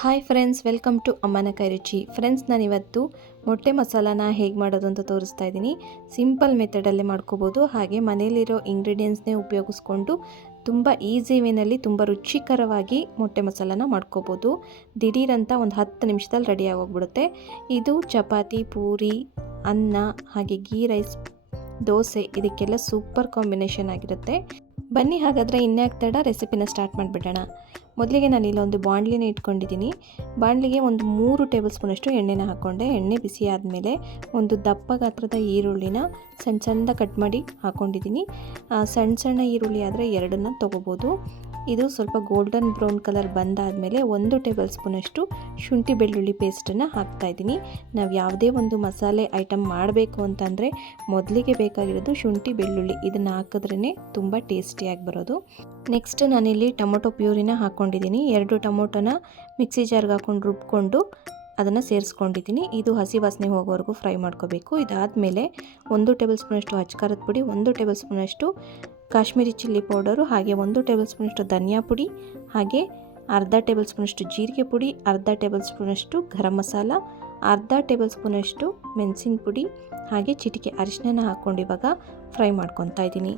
Hi friends welcome to ಅಮ್ಮನ ಕೈ ರುಚಿ ಫ್ರೆಂಡ್ಸ್ ನಾನು ಇವತ್ತು ಮೊಟ್ಟೆ ಮಸಾಲಾನ ಹೇಗೆ ಮಾಡೋದು ಅಂತ ತೋರಿಸ್ತಾ ಇದ್ದೀನಿ. ಸಿಂಪಲ್ ಮೆಥಡಲ್ಲೇ ಮಾಡ್ಕೋಬೋದು. ಹಾಗೆ ಮನೇಲಿರೋ ಇಂಗ್ರೀಡಿಯೆಂಟ್ಸ್ನೇ ಉಪಯೋಗಿಸ್ಕೊಂಡು ತುಂಬ ಈಸಿ ವೇನಲ್ಲಿ ತುಂಬ ರುಚಿಕರವಾಗಿ ಮೊಟ್ಟೆ ಮಸಾಲಾನ ಮಾಡ್ಕೋಬೋದು. ದಿಢೀರಂತ ಒಂದು ಹತ್ತು ನಿಮಿಷದಲ್ಲಿ ರೆಡಿ ಆಗೋಗ್ಬಿಡುತ್ತೆ. ಇದು ಚಪಾತಿ, ಪೂರಿ, ಅನ್ನ, ಹಾಗೆ ಗೀ ರೈಸ್ ದೋಸೆ ಇದಕ್ಕೆಲ್ಲ ಸೂಪರ್ ಕಾಂಬಿನೇಷನ್ ಆಗಿರುತ್ತೆ. ಬನ್ನಿ ಹಾಗಾದರೆ ಇನ್ಯಾಕ್ ತಡ ರೆಸಿಪಿನ ಸ್ಟಾರ್ಟ್ ಮಾಡಿಬಿಡೋಣ. ಮೊದಲಿಗೆ ನಾನು ಇಲ್ಲೊಂದು ಬಾಣಲಿನ ಇಟ್ಕೊಂಡಿದ್ದೀನಿ. ಬಾಣಲಿಗೆ ಒಂದು ಮೂರು ಟೇಬಲ್ ಸ್ಪೂನಷ್ಟು ಎಣ್ಣೆನ ಹಾಕ್ಕೊಂಡೆ ಎಣ್ಣೆ ಬಿಸಿ ಆದಮೇಲೆ ಒಂದು ದಪ್ಪ ಗಾತ್ರದ ಈರುಳ್ಳಿನ ಸಣ್ಣ ಸಣ್ಣದ ಕಟ್ ಮಾಡಿ ಹಾಕ್ಕೊಂಡಿದ್ದೀನಿ ಸಣ್ಣ ಸಣ್ಣ ಈರುಳ್ಳಿ ಆದರೆ ಎರಡನ್ನ ತೊಗೋಬೋದು. ಇದು ಸ್ವಲ್ಪ ಗೋಲ್ಡನ್ ಬ್ರೌನ್ ಕಲರ್ ಬಂದಾದಮೇಲೆ ಒಂದು ಟೇಬಲ್ ಸ್ಪೂನಷ್ಟು ಶುಂಠಿ ಬೆಳ್ಳುಳ್ಳಿ ಪೇಸ್ಟನ್ನು ಹಾಕ್ತಾಯಿದ್ದೀನಿ ನಾವು ಯಾವುದೇ ಒಂದು ಮಸಾಲೆ ಐಟಮ್ ಮಾಡಬೇಕು ಅಂತಂದರೆ ಮೊದಲಿಗೆ ಬೇಕಾಗಿರೋದು ಶುಂಠಿ ಬೆಳ್ಳುಳ್ಳಿ. ಇದನ್ನು ಹಾಕಿದ್ರೇ ತುಂಬ ಟೇಸ್ಟಿಯಾಗಿ ಬರೋದು. ನೆಕ್ಸ್ಟ್ ನಾನಿಲ್ಲಿ ಟೊಮೊಟೊ ಪ್ಯೂರಿನ ಹಾಕ್ಕೊಂಡಿದ್ದೀನಿ ಎರಡು ಟೊಮೊಟೊನ ಮಿಕ್ಸಿ ಜಾರ್ಗೆ ಹಾಕ್ಕೊಂಡು ರುಬ್ಕೊಂಡು ಅದನ್ನು ಸೇರಿಸ್ಕೊಂಡಿದ್ದೀನಿ. ಇದು ಹಸಿ ವಾಸನೆ ಹೋಗೋವರೆಗೂ ಫ್ರೈ ಮಾಡ್ಕೋಬೇಕು. ಇದಾದಮೇಲೆ ಒಂದು ಟೇಬಲ್ ಸ್ಪೂನಷ್ಟು ಅಚ್ಚಕಾರದ ಪುಡಿ, ಒಂದು ಟೇಬಲ್ ಸ್ಪೂನಷ್ಟು ಕಾಶ್ಮೀರಿ ಚಿಲ್ಲಿ ಪೌಡರು, ಹಾಗೆ ಒಂದು ಟೇಬಲ್ ಸ್ಪೂನಷ್ಟು ಧನಿಯಾ ಪುಡಿ, ಹಾಗೆ ಅರ್ಧ ಟೇಬಲ್ ಸ್ಪೂನಷ್ಟು ಜೀರಿಗೆ ಪುಡಿ, ಅರ್ಧ ಟೇಬಲ್ ಸ್ಪೂನಷ್ಟು ಗರಂ ಮಸಾಲ, ಅರ್ಧ ಟೇಬಲ್ ಸ್ಪೂನಷ್ಟು ಮೆಣಸಿನ ಪುಡಿ, ಹಾಗೆ ಚಿಟಿಕೆ ಅರಿಶಿನ ಹಾಕ್ಕೊಂಡು ಇವಾಗ ಫ್ರೈ ಮಾಡ್ಕೊತಾ ಇದ್ದೀನಿ.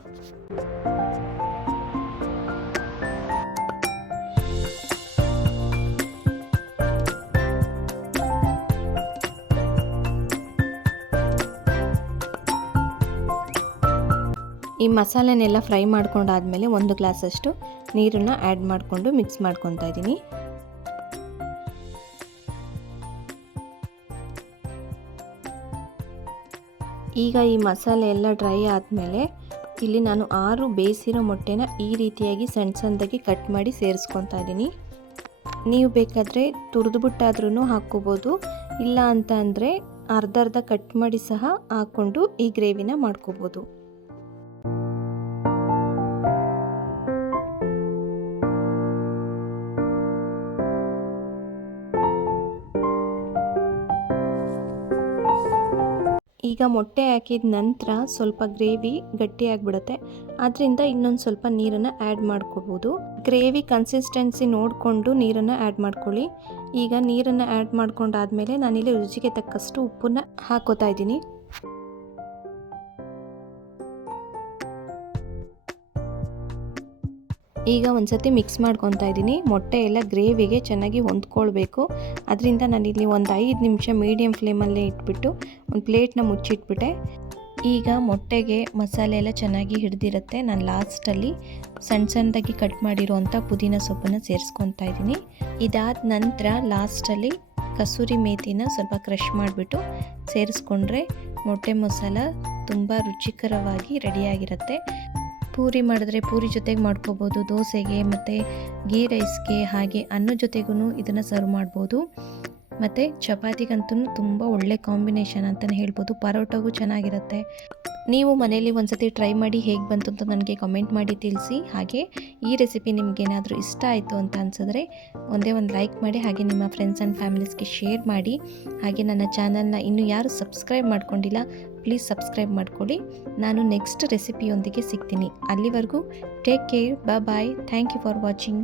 ಈ ಮಸಾಲೆನೆಲ್ಲ ಫ್ರೈ ಮಾಡ್ಕೊಂಡಾದಮೇಲೆ ಒಂದು ಗ್ಲಾಸಷ್ಟು ನೀರನ್ನು ಆ್ಯಡ್ ಮಾಡಿಕೊಂಡು ಮಿಕ್ಸ್ ಮಾಡ್ಕೊತಾ ಇದ್ದೀನಿ. ಈಗ ಈ ಮಸಾಲೆ ಎಲ್ಲ ಡ್ರೈ ಆದಮೇಲೆ ಇಲ್ಲಿ ನಾನು ಆರು ಬೇಯಿಸಿರೋ ಮೊಟ್ಟೆನ ಈ ರೀತಿಯಾಗಿ ಸಣ್ಣ ಸಣ್ಣದಾಗಿ ಕಟ್ ಮಾಡಿ ಸೇರಿಸ್ಕೊತಾ ಇದ್ದೀನಿ. ನೀವು ಬೇಕಾದರೆ ತುರಿದುಬಿಟ್ಟಾದ್ರೂ ಹಾಕ್ಕೋಬೋದು, ಇಲ್ಲ ಅಂತ ಅಂದರೆ ಅರ್ಧ ಅರ್ಧ ಕಟ್ ಮಾಡಿ ಸಹ ಹಾಕ್ಕೊಂಡು ಈ ಗ್ರೇವಿನ ಮಾಡ್ಕೋಬೋದು. ಈಗ ಮೊಟ್ಟೆ ಹಾಕಿದ ನಂತರ ಸ್ವಲ್ಪ ಗ್ರೇವಿ ಗಟ್ಟಿಯಾಗಿಬಿಡುತ್ತೆ. ಅದರಿಂದ ಇನ್ನೊಂದು ಸ್ವಲ್ಪ ನೀರನ್ನು ಆ್ಯಡ್ ಮಾಡ್ಕೋಬೋದು. ಗ್ರೇವಿ ಕನ್ಸಿಸ್ಟೆನ್ಸಿ ನೋಡಿಕೊಂಡು ನೀರನ್ನು ಆ್ಯಡ್ ಮಾಡ್ಕೊಳ್ಳಿ. ಈಗ ನೀರನ್ನು ಆ್ಯಡ್ ಮಾಡ್ಕೊಂಡಾದಮೇಲೆ ನಾನಿಲ್ಲಿ ರುಚಿಗೆ ತಕ್ಕಷ್ಟು ಉಪ್ಪನ್ನು ಹಾಕೋತಾ ಇದ್ದೀನಿ. ಈಗ ಒಂದ್ಸತಿ ಮಿಕ್ಸ್ ಮಾಡ್ಕೊತಾ ಇದ್ದೀನಿ. ಮೊಟ್ಟೆ ಎಲ್ಲ ಗ್ರೇವಿಗೆ ಚೆನ್ನಾಗಿ ಹೊಂದ್ಕೊಳ್ಬೇಕು. ಅದರಿಂದ ನಾನಿಲ್ಲಿ ಒಂದು ಐದು ನಿಮಿಷ ಮೀಡಿಯಮ್ ಫ್ಲೇಮಲ್ಲೇ ಇಟ್ಬಿಟ್ಟು ಒಂದು ಪ್ಲೇಟ್ನ ಮುಚ್ಚಿಟ್ಬಿಟ್ಟೆ. ಈಗ ಮೊಟ್ಟೆಗೆ ಮಸಾಲೆ ಎಲ್ಲ ಚೆನ್ನಾಗಿ ಹಿಡ್ದಿರುತ್ತೆ. ನಾನು ಲಾಸ್ಟಲ್ಲಿ ಸಣ್ಣ ಸಣ್ಣದಾಗಿ ಕಟ್ ಮಾಡಿರುವಂಥ ಪುದೀನ ಸೊಪ್ಪನ್ನು ಸೇರಿಸ್ಕೊತಾ ಇದ್ದೀನಿ. ಇದಾದ ನಂತರ ಲಾಸ್ಟಲ್ಲಿ ಕಸೂರಿ ಮೇಥಿನ ಸ್ವಲ್ಪ ಕ್ರಷ್ ಮಾಡಿಬಿಟ್ಟು ಸೇರಿಸ್ಕೊಂಡ್ರೆ ಮೊಟ್ಟೆ ಮಸಾಲ ತುಂಬ ರುಚಿಕರವಾಗಿ ರೆಡಿಯಾಗಿರುತ್ತೆ ಪೂರಿ ಮಾಡಿದ್ರೆ ಪೂರಿ ಜೊತೆಗೆ ಮಾಡ್ಕೋಬೋದು, ದೋಸೆಗೆ ಮತ್ತು ಗೀ ರೈಸ್ಗೆ ಹಾಗೆ ಅನ್ನ ಜೊತೆಗೂ ಇದನ್ನು ಸರ್ವ್ ಮಾಡ್ಬೋದು. ಮತ್ತು ಚಪಾತಿಗಂತೂ ತುಂಬ ಒಳ್ಳೆ ಕಾಂಬಿನೇಷನ್ ಅಂತಲೇ ಹೇಳ್ಬೋದು. ಪರೋಟಗೂ ಚೆನ್ನಾಗಿರುತ್ತೆ. ನೀವು ಮನೆಯಲ್ಲಿ ಒಂದ್ಸತಿ ಟ್ರೈ ಮಾಡಿ ಹೇಗೆ ಬಂತು ಅಂತ ನನಗೆ ಕಮೆಂಟ್ ಮಾಡಿ ತಿಳಿಸಿ. ಹಾಗೆ ಈ ರೆಸಿಪಿ ನಿಮಗೇನಾದರೂ ಇಷ್ಟ ಆಯಿತು ಅಂತ ಅನ್ಸಿದ್ರೆ ಒಂದೇ ಒಂದು ಲೈಕ್ ಮಾಡಿ, ಹಾಗೆ ನಿಮ್ಮ ಫ್ರೆಂಡ್ಸ್ ಆ್ಯಂಡ್ ಫ್ಯಾಮಿಲೀಸ್ಗೆ ಶೇರ್ ಮಾಡಿ. ಹಾಗೆ ನನ್ನ ಚಾನಲ್ನ ಇನ್ನೂ ಯಾರು ಸಬ್ಸ್ಕ್ರೈಬ್ ಮಾಡ್ಕೊಂಡಿಲ್ಲ ಪ್ಲೀಸ್ ಸಬ್ಸ್ಕ್ರೈಬ್ ಮಾಡ್ಕೊಳ್ಳಿ. ನಾನು ನೆಕ್ಸ್ಟ್ ರೆಸಿಪಿಯೊಂದಿಗೆ ಸಿಗ್ತೀನಿ. ಅಲ್ಲಿವರೆಗೂ take care bye thank you for watching